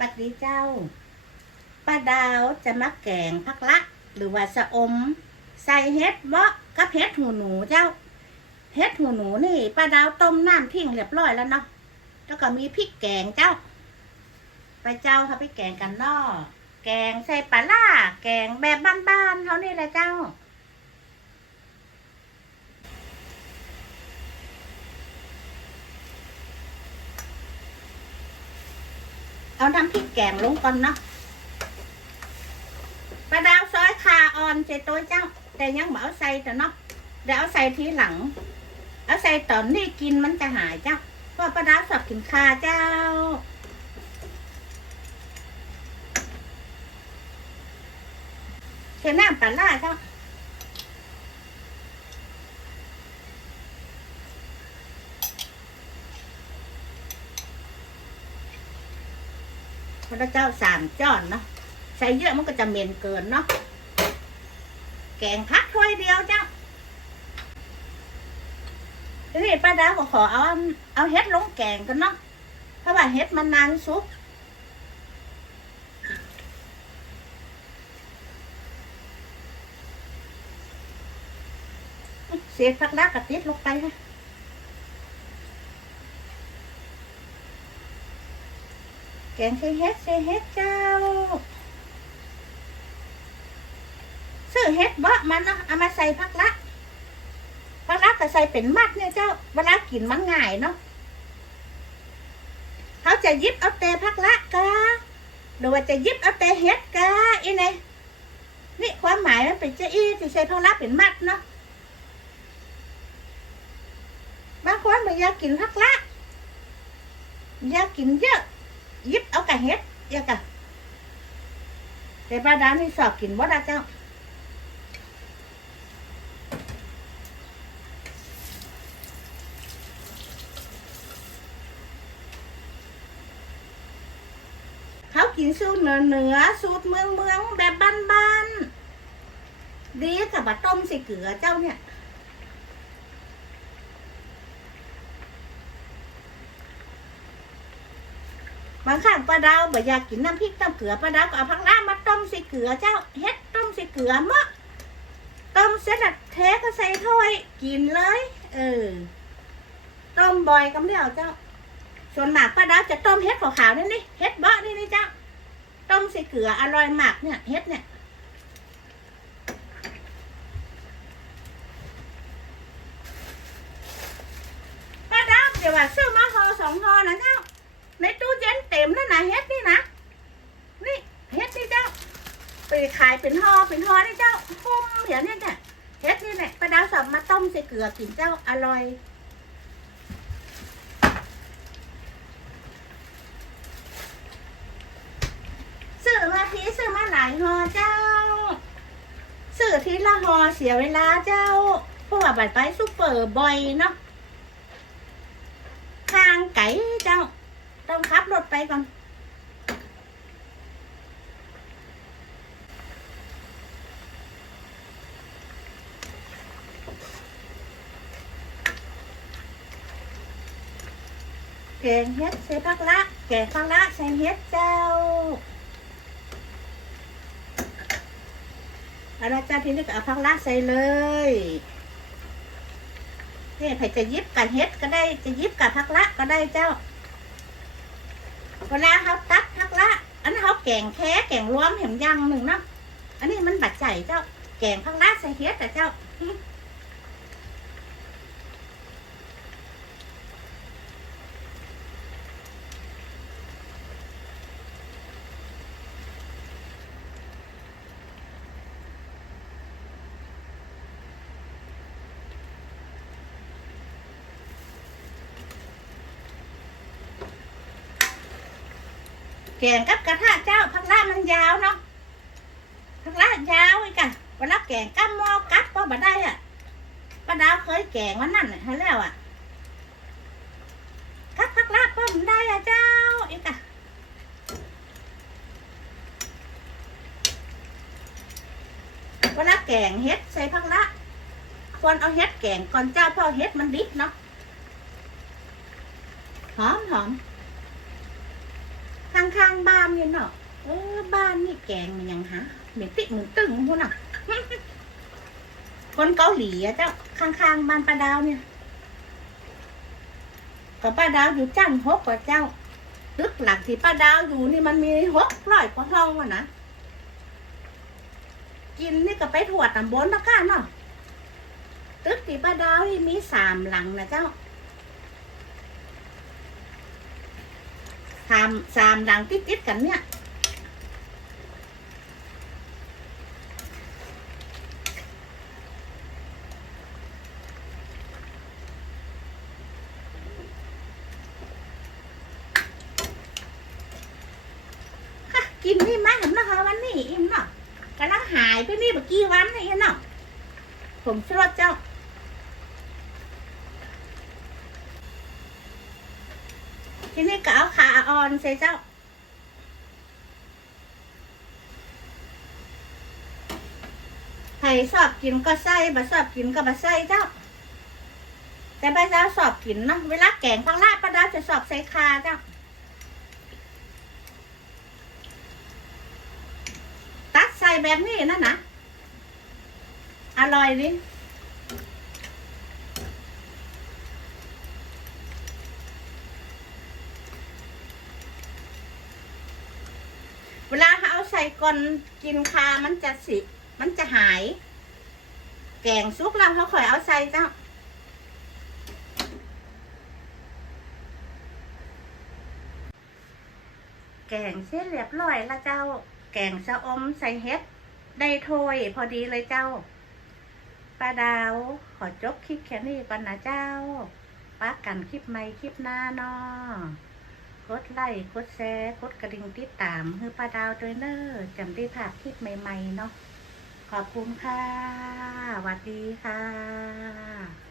ปัดดีเจ้าป้าดาวจะมาแกงพักละ หรือว่าสะอม ใส่เฮ็ดเบาะกับเฮ็ดหูหนูเจ้าเฮ็ดหูหนูนี่ป้าดาวต้มน้ำทิ้งเรียบร้อยแล้วเนาะแล้วก็มีพริกแกงเจ้า ไปเจ้าเขาไปแกงกันนอแกงใส่ปลาล่าแกงแบบบ้านๆเขานี่แหละเจ้า เอาน้ำพริกแกงลงก่อนเนาะปลาดาวซอยคาอ่อนใส่ตัวเจ้า แต่ยังบ่เอาใส่แต่เนาะเดี๋ยวเอาใส่ทีหลัง เอาใส่ตอนนี้กินมันจะหายเจ้าเพราะปลาดาวชอบกินคาเจ้าเทน้ำปลาล่าเจ้า พระเจ้าสามจ้อนเนาะใส่เยอะมันก็จะเหม็นเกินเนาะแกงพักถ้วยเดียวเจ้าทีนี้ป้าดาวก็ขอเอาเอาเฮ็ดลงแกงกันเนาะเพราะว่าเฮ็ดมันนานสุกเสียพักลักกระติดลงไปค่ะ กงใส่เฮ็ดใส่เฮ็ดเจ้าซื้อเฮ็ดบ่มันเนาะเอามาใส่พักละพักละก็ใส่เป็นมัดเนี่ยเจ้าเวลากินมันง่ายเนาะเขาจะยิบเอาแต่พักละกะหรือว่าจะยิบเอาแต่เฮ็ดกะอีเนี่ยนี่ความหมายมันเป็นเจะอีที่ใส่พักละเป็นมัดเนาะบางคนไม่อยากกินพักละอยากกินเยอะ ยิบเอากะเฮ็ดเยอะกะแต่ปลาดานี่สอบกินว่าได้เจ้าเขากินสูตรเหนือเหนือสูตรเมืองเมืองแบบบ้านๆดีกับบะต้มใส่เกลือเจ้าเนี่ย บางครั้งป้าดาวบ่อยากกินน้ำพริกน้ำเกลือป้าดาวก็เอาผักน้ามาต้มใส่เกลือเจ้าเฮ็ดต้มใส่เกลือมะต้มเสร็จแล้วเทก็ใส่ถ้วยกินเลย เออ ต้มบ่อยกำเดียวเจ้า ส่วนมากป้าดาวจะต้มเฮ็ดขาวๆนี่นี่เฮ็ดเบาะนี่นี่เจ้า ต้มใส่เกลืออร่อยมากเนี่ยเฮ็ดเนี่ยป้าดาวเดี๋ยวว่าซื้อมาห่อสองห่อนะเจ้า ในตู้เย็นเต็มแล้วนะเฮ็ดนี่นะนี่เฮ็ดนี่เจ้าไปขายเป็นห่อเป็นห่อนี่เจ้าคุ้มเดี๋ยวนี้เนี่ยเฮ็ดนี่แหละป้าดาวสับมาต้มใส่เกลือกินเจ้าอร่อยซื้อมาทีซื้อมาหลายห่อเจ้าซื้อทีละห่อเสียเวลาเจ้าเพราะว่าบัดไปซุปเปอร์บ่อยเนาะทางไก่เจ้า ต้องขับรถไปก่อน แกงเฮ็ดใส่ผักละ แกงผักละใส่เฮ็ดเจ้าอาละเจ้าทีนี้ก็เอาผักละใส่เลยนี่ใครจะยิบกับเฮ็ดก็ได้จะยิบกับผักละก็ได้เจ้า เวลาเขาตักผักละ อันเขาแกงแค่แกงรวมเห็นยังหนึ่งเนาะอันนี้มันบัดใจเจ้า แกงผักละใส่เฮ็ดแต่เจ้า แกงกับกระทะเจ้าผักละมันยาวเนาะผักละยาวอีกอะเวลาแกงก้มมอกัดก็บ่ได้อะป้าดาวเคยแกงวันนั้นน่ะให้แล้วอะกัดผักละก็บ่ได้อะเจ้าอีกอะเวลาแกงเฮ็ดใส่ผักละควรเอาเฮ็ดแกงก่อนเจ้าพราะเฮ็ดมันดิบเนาะหอมหอม ข้างๆบ้านเนี่ยเนาะเออบ้านนี่แกงมันยังฮะเหม็นติดเหมือนตึงพวกน่ะคนเกาหลีอะเจ้าข้างๆบ้านป้าดาวเนี่ยกับป้าดาวอยู่จันทน์หกกว่าเจ้าตึกหลักที่ป้าดาวอยู่นี่มันมีหกร้อยกว่าห้องอะนะกินนี่ก็ไปถวดตำบลนะก้าเนาะตึกที่ป้าดาวนี่มีสามหลังนะเจ้า สามสามหลังติดติดๆกันเนี่ยกินนี่มาเห็นนะคะวันนี้อิ่มเนาะกำลังหายไปนี่เมื่อกี้วันนี่เนาะผมชอบเจ้า ทีนี้ก็เอาขาอ่อนใส่เจ้า ใครชอบกินก็ใส่บ่ชอบกินก็บ่ใส่เจ้า แต่ป้าดาวชอบกินเนาะเวลาแกงพังลาดป้าดาจะชอบใส่คาเจ้าตัดใส่แบบนี้นะนะอร่อยดิเวลาเอาใส่ก่อนกินคามันจะสิ มันจะหาย แกงซุปเราเขาค่อยเอาใส่เจ้าแกงเสร็จเรียบร้อยละเจ้า แกงชะอมใส่เฮ็ดได้ถ้วยพอดีเลยเจ้าป้าดาว ขอจบคลิปแค่นี้ก่อนนะเจ้าป้ากันคลิปใหม่คลิปหน้าเนาะ กดไลค์กดแชร์กดกระดิ่งติดตามคือป้าดาวด้วยเนอร์จำได้ภาพคลิปใหม่ ๆ เนาะขอบคุณค่ะสวัสดีค่ะ